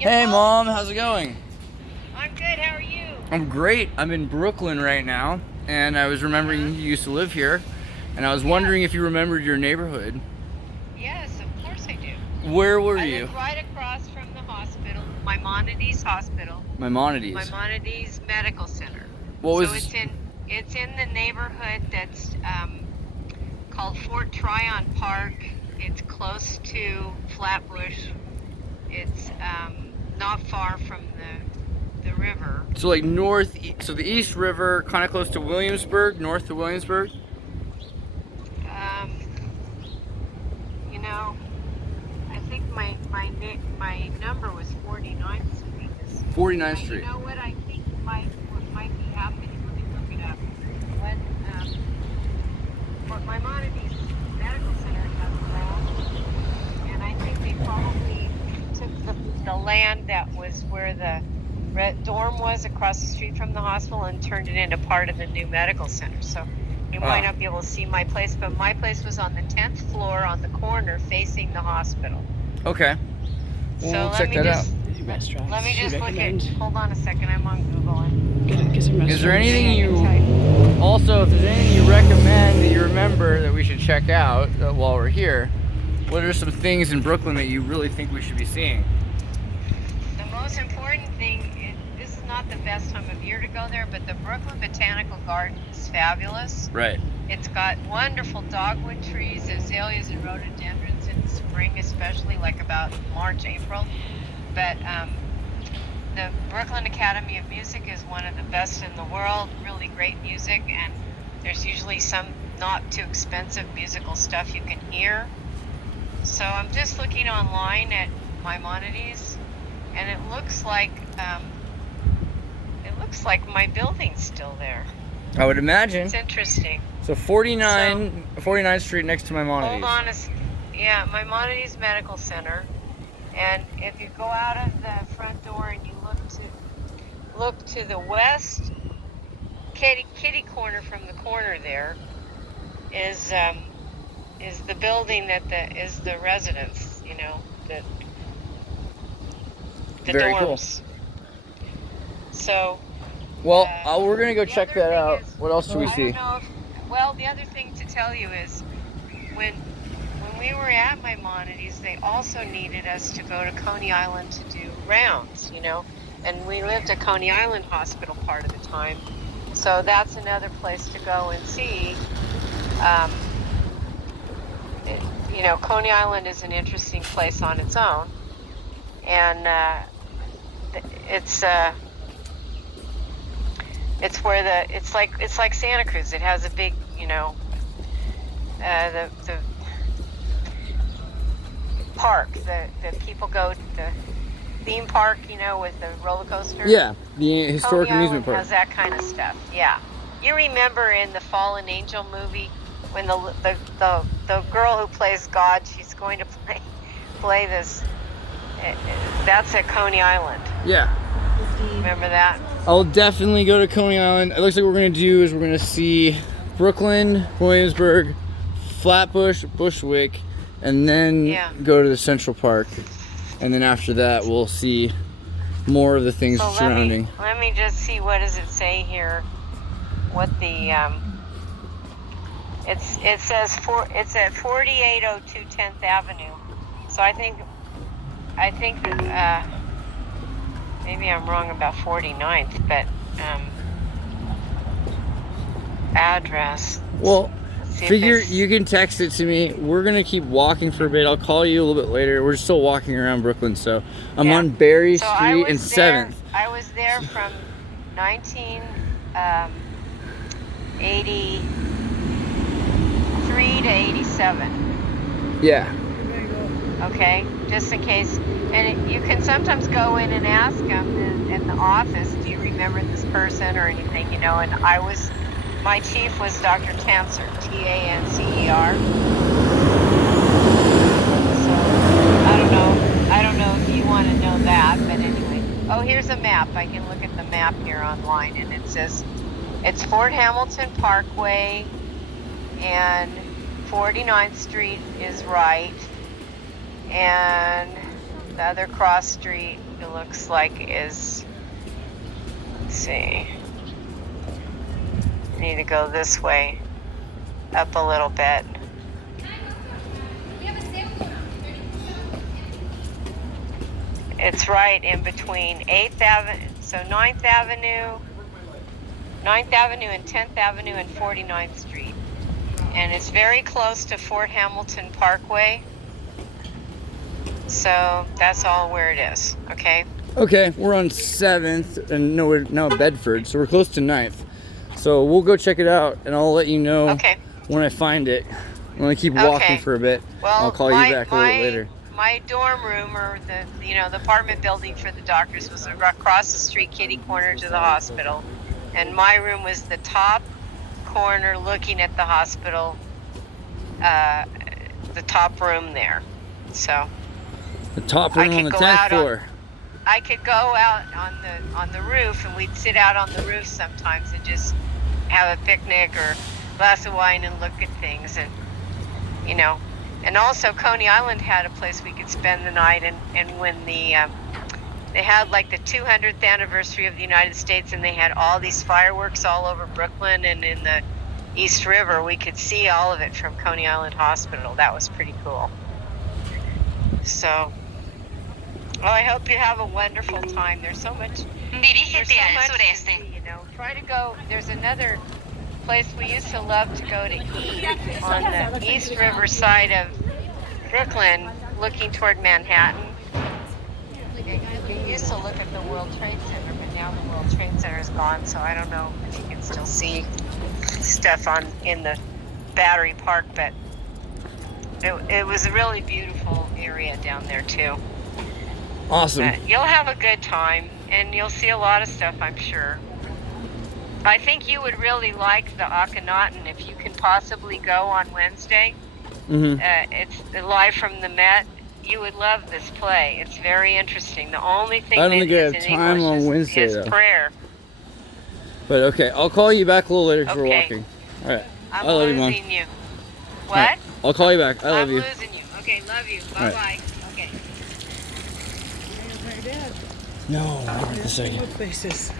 Hey Mom, how's it going? I'm good. How are you? I'm great. I'm in Brooklyn right now, and I was remembering you used to live here, and I was wondering if Yes. you remembered your neighborhood. Yes, of course I do. Where were I you? live right across from the hospital, Maimonides Hospital, Maimonides. Maimonides Medical Center. What So was? it's in the neighborhood that's called Fort Tryon Park. It's close to Flatbush. It's not far from the river. So like north, so the East River, kind of close to Williamsburg, north to Williamsburg. Um, you know, I think my number was 49th Street. 49th You Street. know what might be happening? Let me look it up. What what Maimonides Medical Center has grown, and I think they probably took the land that was where the dorm was across the street from the hospital and turned it into part of the new medical center. So you might Ah, not be able to see my place, but my place was on the 10th floor on the corner facing the hospital. okay. Well, we'll So let check me that out. just let me Restaurants you just look at. recommend? Hold on a second. I'm on Google and Get some Is there restaurants. anything maybe I can you tell you. also, if there's anything you recommend that you remember that we should check out while we're here? What are some things in Brooklyn that you really think we should be seeing? The most important thing, this is not the best time of year to go there, but the Brooklyn Botanical Garden is fabulous. Right. It's got wonderful dogwood trees, azaleas, and rhododendrons in the spring, especially like about March, April. But the Brooklyn Academy of Music is one of the best in the world, really great music, and there's usually some not too expensive musical stuff you can hear. So I'm just looking online at Maimonides, and it looks like my building's still there. I would imagine. It's interesting. So So 49th Street next to hold Maimonides. on yeah, Maimonides Medical Center, and if you go out of the front door and you look to the west, kitty corner from the corner there is the building is the residence, the Very cool. dorms. So Well, we're gonna go the check other that thing out. is, What else do we I don't see? know if, well, the other thing to tell you is when we were at Maimonides, they also needed us to go to Coney Island to do rounds, and we lived at Coney Island Hospital part of the time. So that's another place to go and see. Um, Coney Island is an interesting place on its own, and it's where it's like Santa Cruz. It has a big, the park. The people go to the theme park, with the roller coaster. Yeah, the historic Coney amusement Island park. has that kind of stuff. Yeah, you remember in the Fallen Angel movie when the girl who plays God, she's going to play this. That's at Coney Island. Yeah. Remember that? I'll definitely go to Coney Island. It looks like what we're gonna do is we're gonna see Brooklyn, Williamsburg, Flatbush, Bushwick, and then go to the Central Park. And then after that, we'll see more of the things surrounding. Let me just see, what does it say here? What the it says it's at 4802 10th Avenue. So I think that maybe I'm wrong about 49th, but address. Well, figure you can text it to me. We're gonna keep walking for a bit. I'll call you a little bit later. We're still walking around Brooklyn, so I'm on Berry Street and 7th. I was there from 1983 to 87. Yeah. Okay, just in case. And you can sometimes go in and ask them in the office, do you remember this person or anything, and my chief was Dr. Tancer, Tancer. So I don't know if you want to know that, but anyway. Oh, here's a map. I can look at the map here online, and it says it's Fort Hamilton Parkway, and 49th Street is right, and The other cross street, it looks like, is, let's see, I need to go this way, up a little bit. It's right in between 8th Avenue, so 9th Avenue and 10th Avenue and 49th Street. And it's very close to Fort Hamilton Parkway. So that's all where it is, okay? Okay, we're on 7th, and no, we're now Bedford, so we're close to 9th. So we'll go check it out, and I'll let you know when I find it. I'm gonna keep walking for a bit. Well, I'll call you back a little later. My dorm room, or the apartment building for the doctors, was across the street, kitty corner to the hospital, and my room was the top corner, looking at the hospital, the top room there. So the top room on the 10th floor. I could go out on the roof, and we'd sit out on the roof sometimes and just have a picnic or a glass of wine and look at things, and and also Coney Island had a place we could spend the night, and when they had like the 200th anniversary of the United States, and they had all these fireworks all over Brooklyn and in the East River, we could see all of it from Coney Island Hospital. That was pretty cool. So, well, I hope you have a wonderful time. There's so much. Dirígete al sureste. Try to go. There's another place we used to love to go to eat on the East River side of Brooklyn, looking toward Manhattan. We used to look at the World Trade Center, but now the World Trade Center is gone, so I don't know if you can still see stuff in the Battery Park, but it was a really beautiful area down there too. Awesome. You'll have a good time, and you'll see a lot of stuff, I'm sure. I think you would really like the Akhenaten if you can possibly go on Wednesday. It's live from the Met. You would love this play. It's very interesting. The only thing I don't think I have in time English on Wednesday, is though. prayer. But okay, I'll call you back a little later because we're walking. All right. I'm I love you, Mom. losing you. What? Right. I'll call you back. I love you. I'm losing you. Okay, love you. Bye-bye. Right. Okay. No, wait a second.